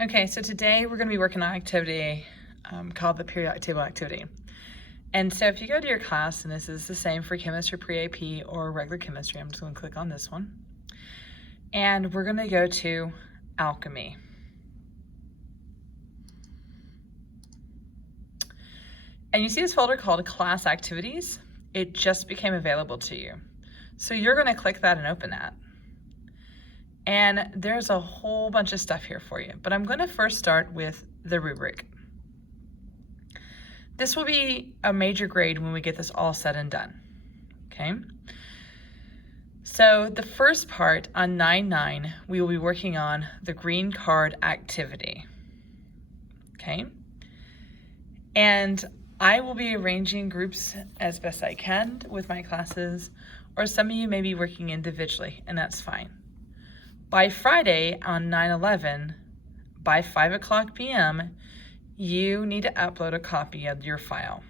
Okay, so today we're going to be working on an activity called the periodic table activity. And so if you go to your class, and this is the same for chemistry pre-AP or regular chemistry, I'm just going to click on this one. And we're going to go to alchemy. And you see this folder called class activities. It just became available to you. So you're going to click that and open that. And there's a whole bunch of stuff here for you, but I'm going to first start with the rubric. This will be a major grade when we get this all said and done, okay? So the first part on 9-9, we will be working on the green card activity, okay? And I will be arranging groups as best I can with my classes, or some of you may be working individually, and that's fine. By Friday on 9/11, by 5 p.m., you need to upload a copy of your file.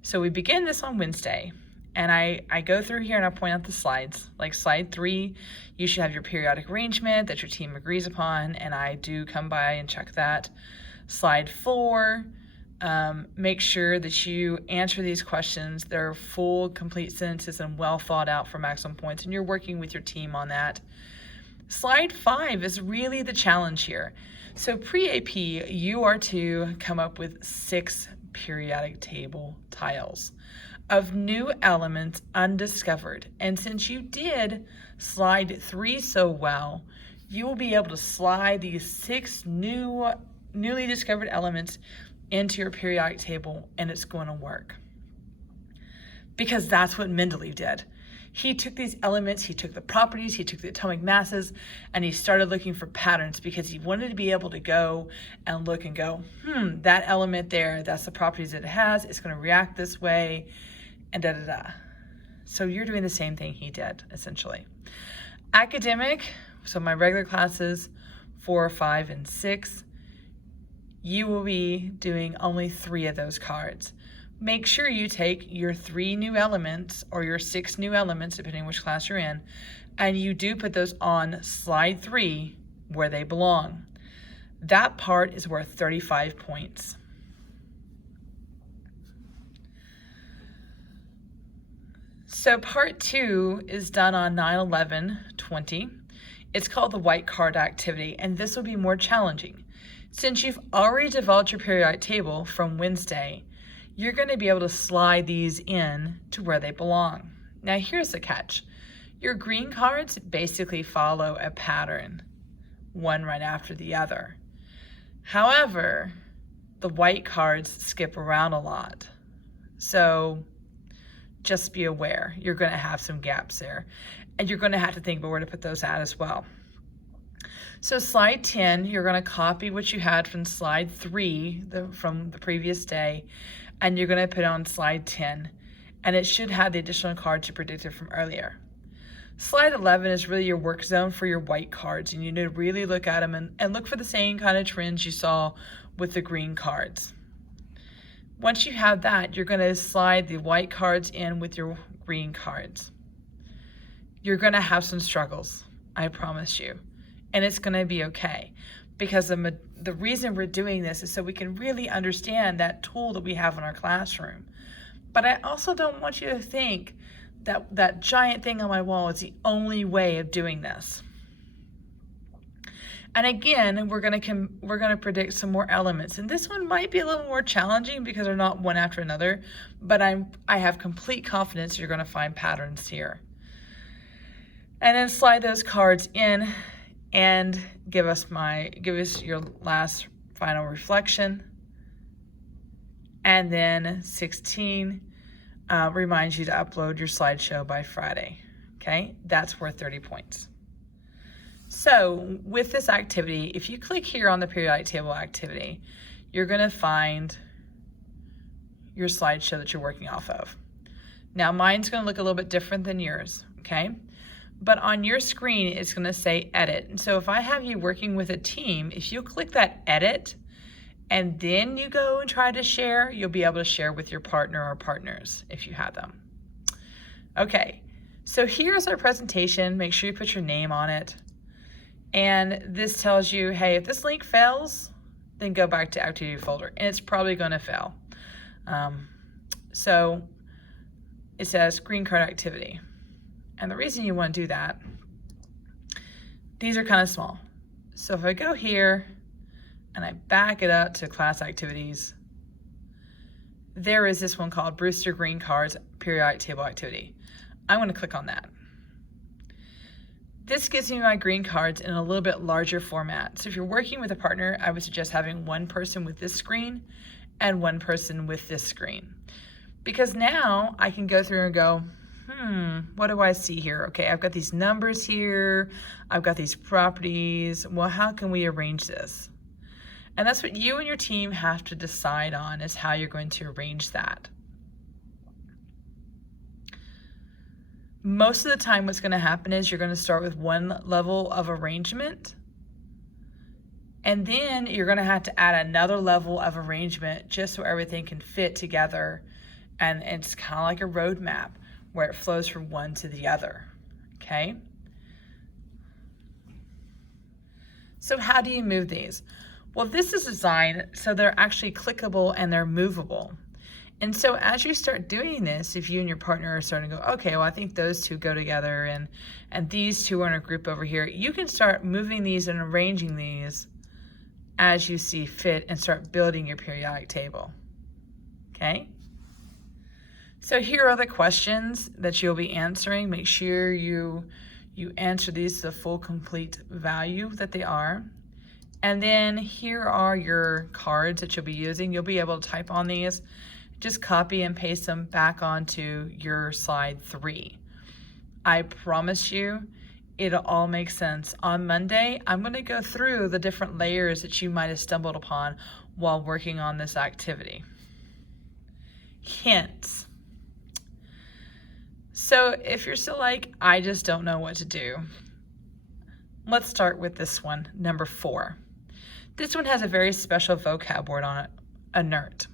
So we begin this on Wednesday, and I go through here and I point out the slides. Like slide 3, you should have your periodic arrangement that your team agrees upon, and I do come by and check that. Slide 4, make sure that you answer these questions. They're full, complete sentences and well thought out for maximum points, and you're working with your team on that. Slide 5 is really the challenge here. So pre-AP, you are to come up with 6 periodic table tiles of new elements undiscovered. And since you did slide 3 so well, you will be able to slide these 6 newly discovered elements into your periodic table, and it's going to work. Because that's what Mendeleev did. He took these elements, he took the properties, he took the atomic masses, and he started looking for patterns because he wanted to be able to go and look and go, that element there, that's the properties that it has, it's going to react this way, and da-da-da. So you're doing the same thing he did, essentially. Academic, so my regular classes, 4, 5, and 6, you will be doing only 3 of those cards. Make sure you take your 3 new elements or your 6 new elements, depending on which class you're in, and you do put those on slide 3 where they belong. That part is worth 35 points. So part 2 is done on 9/11/20. It's called the white card activity, and this will be more challenging. Since you've already developed your periodic table from Wednesday, you're going to be able to slide these in to where they belong. Now here's the catch. Your green cards basically follow a pattern, one right after the other. However, the white cards skip around a lot. So just be aware, you're going to have some gaps there. And you're going to have to think about where to put those at as well. So slide 10, you're going to copy what you had from slide 3 from the previous day, and you're going to put on slide 10, and it should have the additional cards you predicted from earlier. Slide 11 is really your work zone for your white cards, and you need to really look at them and look for the same kind of trends you saw with the green cards. Once you have that, you're going to slide the white cards in with your green cards. You're going to have some struggles, I promise you, and it's going to be okay. Because the reason we're doing this is so we can really understand that tool that we have in our classroom. But I also don't want you to think that that giant thing on my wall is the only way of doing this. And again, we're gonna predict some more elements, and this one might be a little more challenging because they're not one after another. But I have complete confidence you're gonna find patterns here. And then slide those cards in. And give us your last final reflection. And then 16 reminds you to upload your slideshow by Friday. Okay, that's worth 30 points. So with this activity, if you click here on the periodic table activity, you're going to find your slideshow that you're working off of. Now mine's going to look a little bit different than yours. Okay. But on your screen, it's going to say edit. And so if I have you working with a team, if you click that edit and then you go and try to share, you'll be able to share with your partner or partners if you have them. Okay, so here's our presentation. Make sure you put your name on it. And this tells you, hey, if this link fails, then go back to activity folder, and it's probably going to fail. So it says green card activity. And the reason you want to do that, these are kind of small. So if I go here and I back it up to class activities, there is this one called Brewster Green Cards Periodic Table Activity. I'm going to click on that. This gives me my green cards in a little bit larger format. So if you're working with a partner, I would suggest having one person with this screen and one person with this screen. Because now I can go through and go, what do I see here? Okay, I've got these numbers here. I've got these properties. Well, how can we arrange this? And that's what you and your team have to decide on, is how you're going to arrange that. Most of the time what's going to happen is you're going to start with one level of arrangement, and then you're going to have to add another level of arrangement just so everything can fit together. And it's kind of like a roadmap where it flows from one to the other, okay? So how do you move these? Well, this is designed so they're actually clickable and they're movable. And so as you start doing this, if you and your partner are starting to go, okay, well, I think those two go together and these two are in a group over here, you can start moving these and arranging these as you see fit and start building your periodic table, okay? So here are the questions that you'll be answering. Make sure you answer these to the full complete value that they are. And then here are your cards that you'll be using. You'll be able to type on these. Just copy and paste them back onto your slide 3. I promise you, it'll all make sense. On Monday, I'm going to go through the different layers that you might have stumbled upon while working on this activity. Hints. So if you're still like, I just don't know what to do, let's start with this one, number 4. This one has a very special vocab word on it, inert.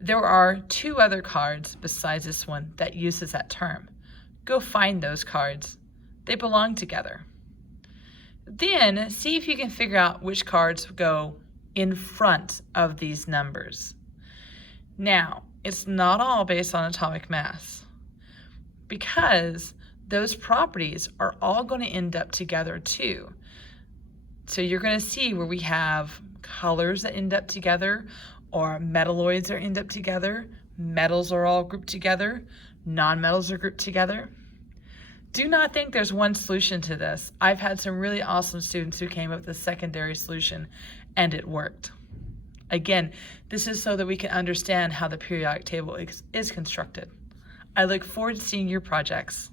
There are 2 other cards besides this one that uses that term. Go find those cards. They belong together. Then see if you can figure out which cards go in front of these numbers. Now, it's not all based on atomic mass, because those properties are all going to end up together too. So you're going to see where we have colors that end up together, or metalloids that end up together, metals are all grouped together, non-metals are grouped together. Do not think there's one solution to this. I've had some really awesome students who came up with a secondary solution and it worked. Again, this is so that we can understand how the periodic table is constructed. I look forward to seeing your projects.